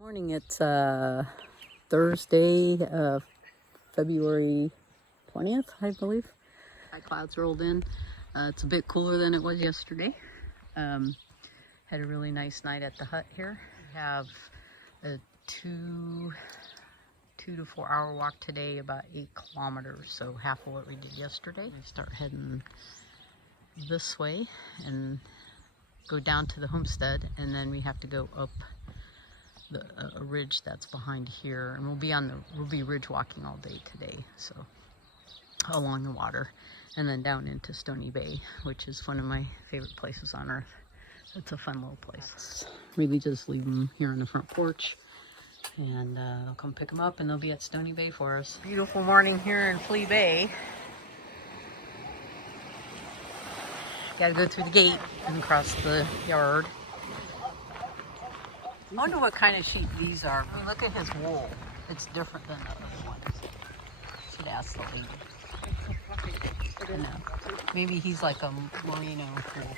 Morning, it's Thursday, February 20th, I believe. High clouds rolled in. It's a bit cooler than it was yesterday. Had a really nice night at the hut here. We have a 2 to 4 hour walk today, about 8 kilometers, so half of what we did yesterday. We start heading this way and go down to the homestead, and then we have to go up a ridge that's behind here, and we'll be ridge walking all day today, so along the water, and then down into Stony Bay, which is one of my favorite places on earth. It's a fun little place. Really just leave them here on the front porch, and I'll come pick them up, and they'll be at Stony Bay for us. Beautiful morning here in Flea Bay. Gotta go through the gate and across the yard. I wonder what kind of sheep these are. Look at his wool. It's different than the other ones. Should ask the lady. I know. Maybe he's like a merino wool.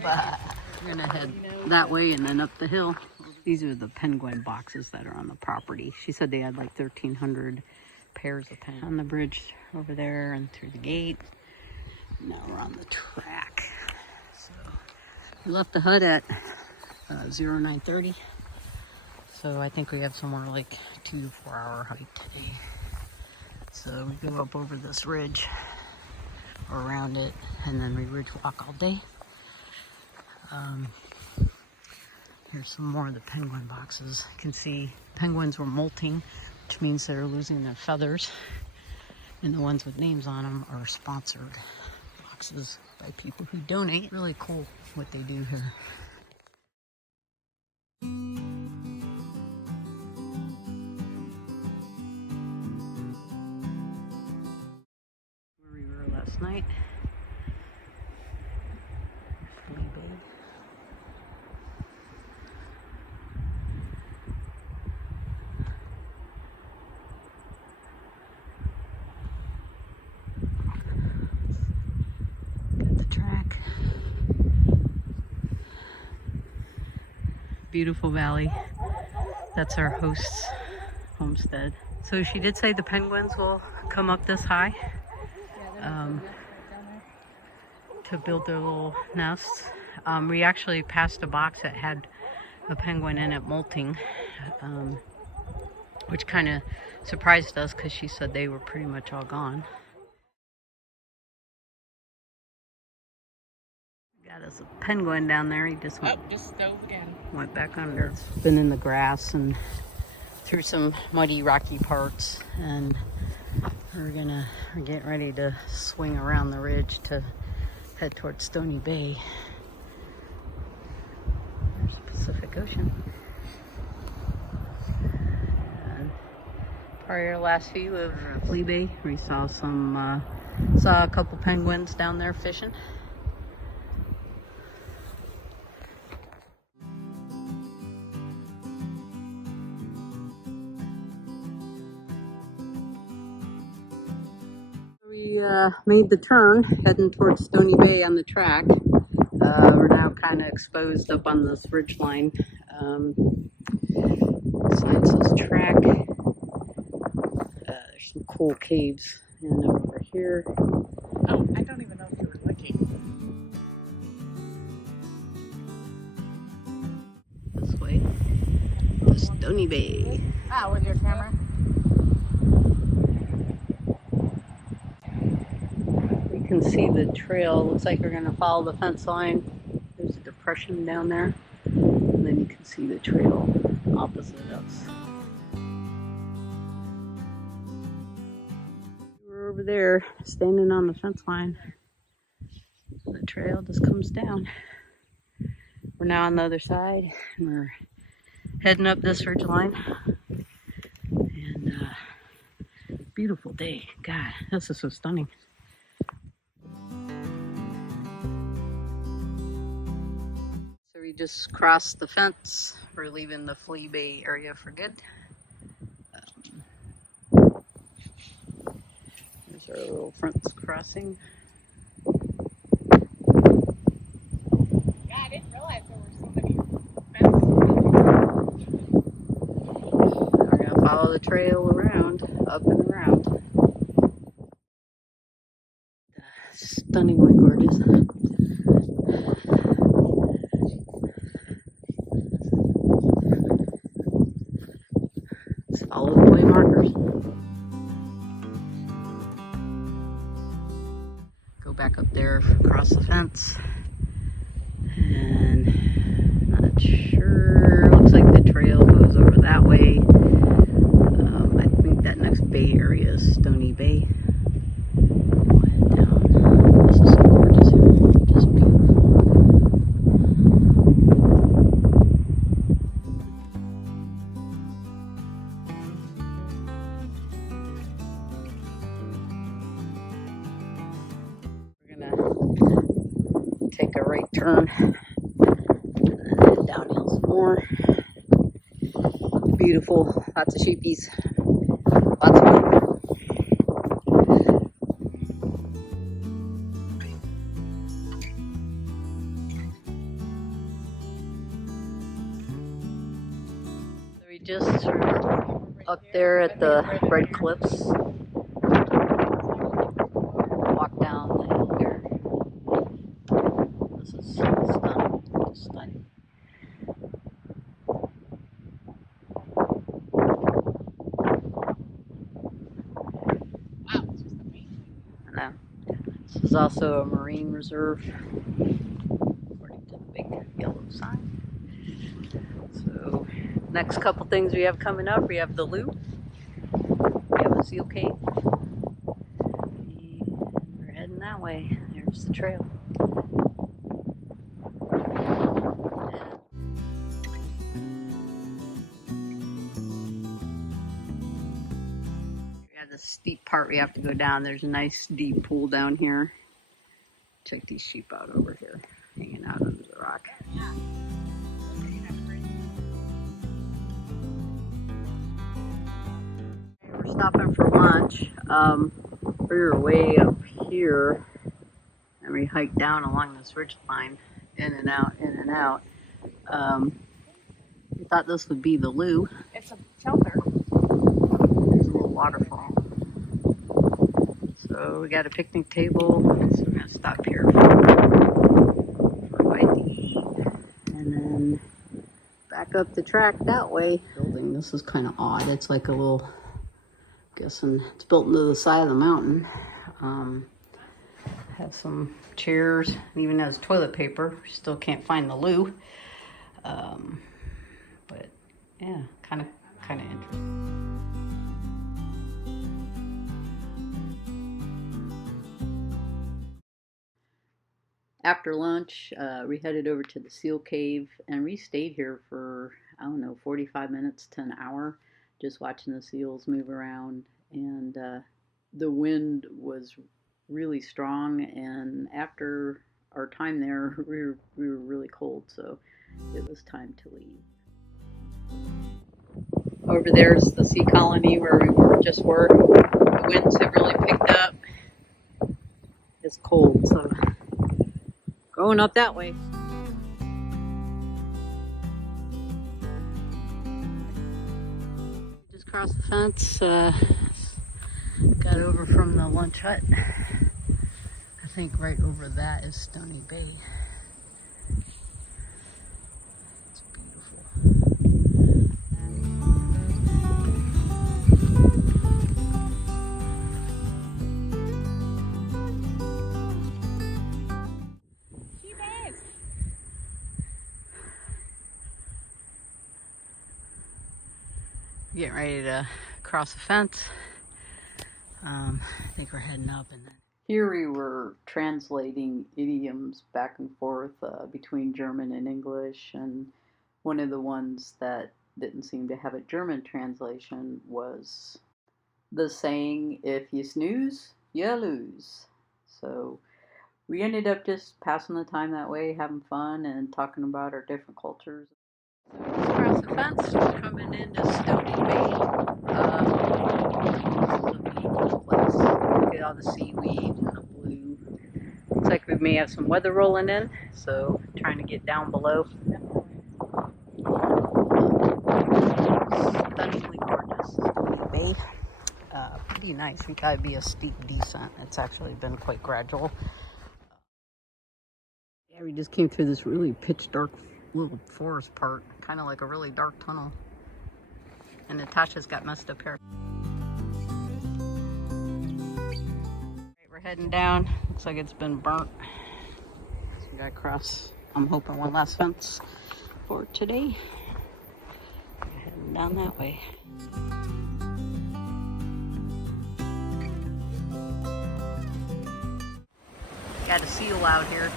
But we're gonna head that way and then up the hill. These are the penguin boxes that are on the property. She said they had like 1,300 pairs of penguins on the bridge over there and through the gate. Now we're on the track. So we left the hut at 09:30, so I think we have somewhere like 2 to 4 hour hike today. So we go up over this ridge or around it, and then we ridge walk all day. Here's some more of the penguin boxes. You can see penguins were molting, which means they're losing their feathers, and the ones with names on them are sponsored boxes by people who donate. Really cool what they do here. Last night, Flea Bay. Got the track. Beautiful valley. That's our host's homestead. So she did say the penguins will come up this high. To build their little nests. We actually passed a box that had a penguin in it molting, which kind of surprised us because she said they were pretty much all gone. Got us a penguin down there. He just dove again. Went back under. Been in the grass and through some muddy, rocky parts, and we're getting ready to swing around the ridge to head towards Stony Bay. There's the Pacific Ocean. And probably our last view of Flea Bay. We saw a couple penguins down there fishing. We made the turn heading towards Stony Bay on the track. We're now kind of exposed up on this ridge line. Besides this track, there's some cool caves, and over here. Oh, I don't even know if you were looking. This way, to Stony Bay. Ah, with your camera? You can see the trail. Looks like we're going to follow the fence line. There's a depression down there, and then you can see the trail opposite us. We're over there standing on the fence line. The trail just comes down. We're now on the other side, and we're heading up this ridge line. And beautiful day. God, this is so stunning. We just crossed the fence. We're leaving the Flea Bay area for good. There's our little fence crossing. Yeah, I didn't realize there were so many fences. follow the trail around, up and around. Stunningly gorgeous. Just follow the way markers. Go back up there across the fence. And not sure. Looks like the trail goes over that way. I think that next bay area is Stony Bay. We'll head down. This is so gorgeous. Just beautiful. We're gonna take a right turn. Downhill some more. Beautiful, lots of sheepies, lots of fun. So we just are up there at the Red Cliffs. Walk down the hill here. This is stunning, just stunning. This is also a marine reserve, according to the big yellow sign. So, next couple things we have coming up, we have the loop, we have the seal cave, and we're heading that way. There's the trail. The steep part we have to go down. There's a nice deep pool down here. Check these sheep out over here, hanging out under the rock. We're stopping for lunch. We were way up here, and we hiked down along this ridge line, in and out, in and out. We thought this would be the loo. It's a shelter. There's a little waterfall. So we got a picnic table, so we're gonna stop here for a bite to eat, and then back up the track that way. Building, this is kind of odd. It's like a little, I'm guessing it's built into the side of the mountain. Has some chairs, and even has toilet paper. Still can't find the loo, but yeah, kind of interesting. After lunch, we headed over to the seal cave, and we stayed here for, I don't know, 45 minutes to an hour, just watching the seals move around. And the wind was really strong, and after our time there, we were really cold, so it was time to leave. Over there's the sea colony where we just were. The winds have really picked up. It's cold, so going up that way. Just crossed the fence, got over from the lunch hut. I think right over that is Stony Bay. It's beautiful. Getting ready to cross the fence. I think we're heading up, and then here we were translating idioms back and forth between German and English, and one of the ones that didn't seem to have a German translation was the saying, "If you snooze, you lose." So we ended up just passing the time that way, having fun and talking about our different cultures. Just across the fence, we're coming into Stony Bay. This is a beautiful place. Look at all the seaweed and the blue. Looks like we may have some weather rolling in, so trying to get down below. Stunningly gorgeous. today. Pretty nice. We thought it'd be a steep descent. It's actually been quite gradual. Yeah, we just came through this really pitch dark little forest part, kind of like a really dark tunnel. And Natasha's got messed up hair. Right, we're heading down. Looks like it's been burnt. So we gotta cross, I'm hoping, one last fence for today. Heading down that way. Got a seal out here.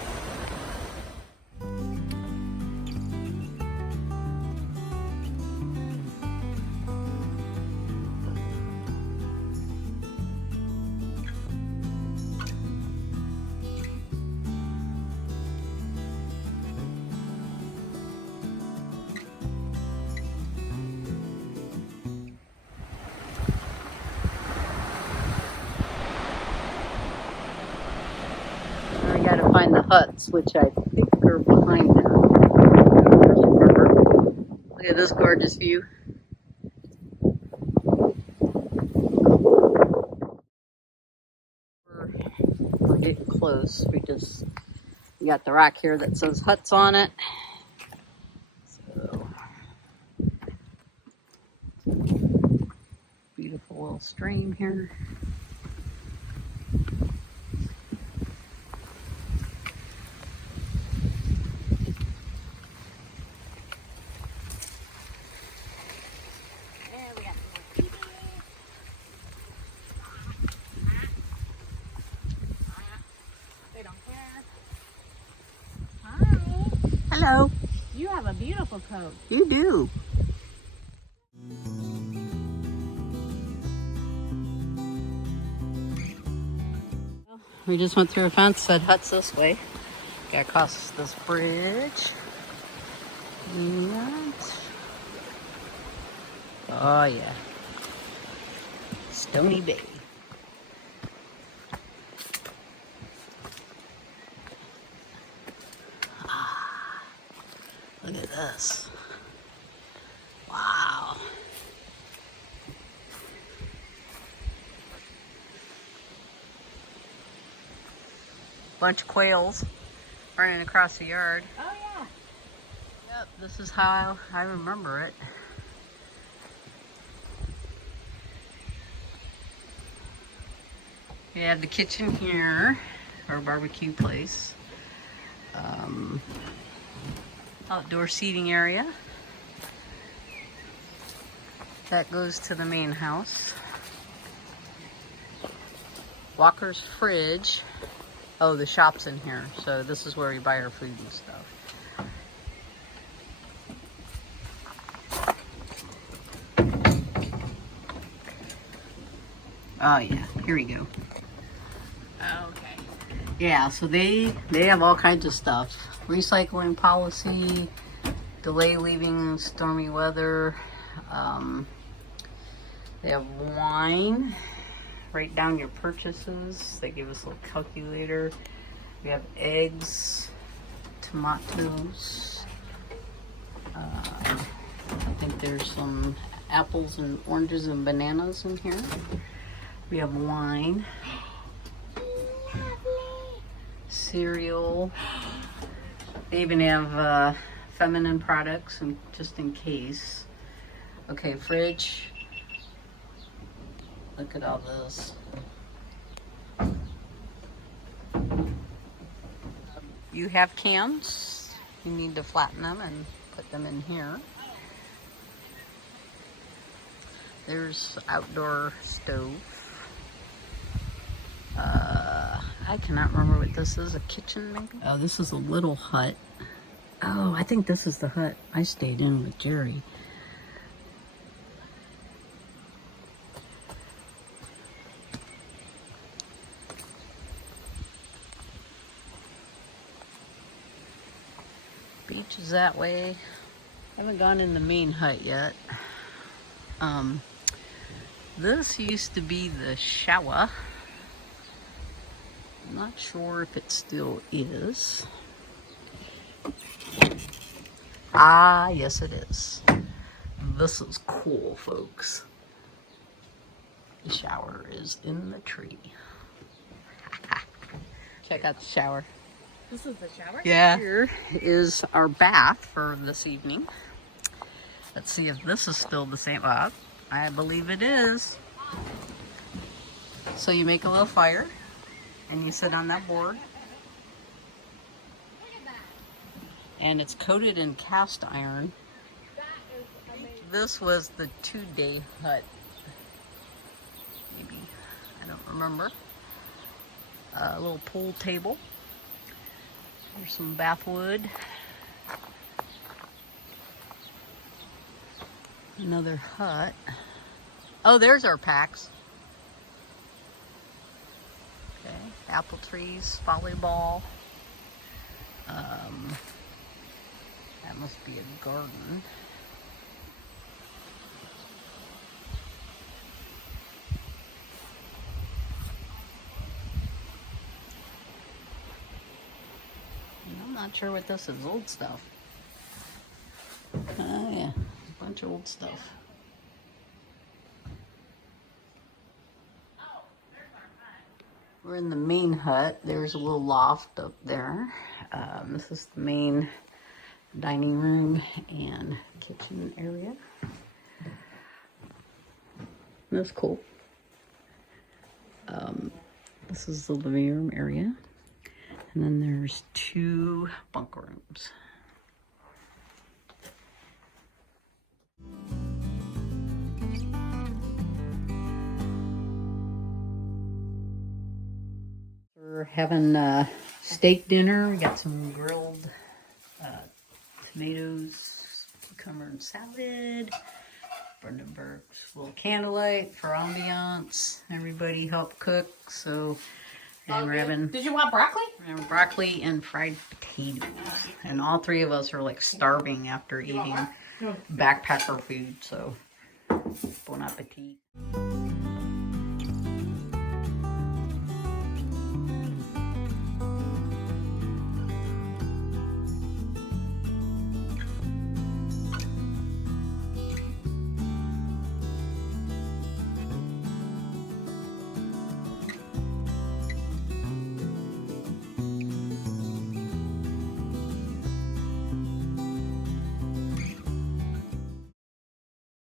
Gotta find the huts, which I think are behind there. I don't really remember. Look at this gorgeous view. We're getting close. We got the rock here that says huts on it. So, beautiful little stream here. Hello. You have a beautiful coat. You do. We just went through a fence, said huts this way. Got across this bridge. And oh yeah. Stony Bay. Look at this. Wow. Bunch of quails running across the yard. Oh yeah. Yep, this is how I remember it. We have the kitchen here, our barbecue place. Outdoor seating area. That goes to the main house. Walker's fridge. Oh, the shop's in here. So this is where we buy our food and stuff. Oh yeah, here we go. Okay. Yeah, so they have all kinds of stuff. Recycling policy, delay leaving stormy weather. They have wine. Write down your purchases. They give us a little calculator. We have eggs, tomatoes. I think there's some apples and oranges and bananas in here. We have wine, cereal. They even have feminine products, and just in case. Okay, fridge. Look at all this. You have cans. You need to flatten them and put them in here. There's outdoor stove. I cannot remember what this is. A kitchen maybe? Oh, this is a little hut. Oh, I think this is the hut I stayed in with Jerry. Beach is that way. I haven't gone in the main hut yet. This used to be the shower. I'm not sure if it still is. Ah, yes it is. This is cool, folks. The shower is in the tree. Check out the shower. This is the shower? Yeah. Here is our bath for this evening. Let's see if this is still the same. I believe it is. So you make a little fire and you sit on that board. And it's coated in cast iron. This was the 2-day hut. Maybe, I don't remember. A little pool table. There's some bathwood. Another hut. Oh, there's our packs. Okay, apple trees, volleyball. That must be a garden. I'm not sure what this is. Old stuff. Oh yeah, a bunch of old stuff. We're in the main hut. There's a little loft up there. This is the main dining room and kitchen area. That's cool. This is the living room area. And then there's 2 bunk rooms. We're having steak dinner. We got some grilled tomatoes, cucumber and salad. Brandenburg's little candlelight for ambiance. Everybody helped cook, so and we're having. Did you want broccoli? We're having broccoli and fried potatoes, and all 3 of us are like starving after eating backpacker food. So, bon appetit.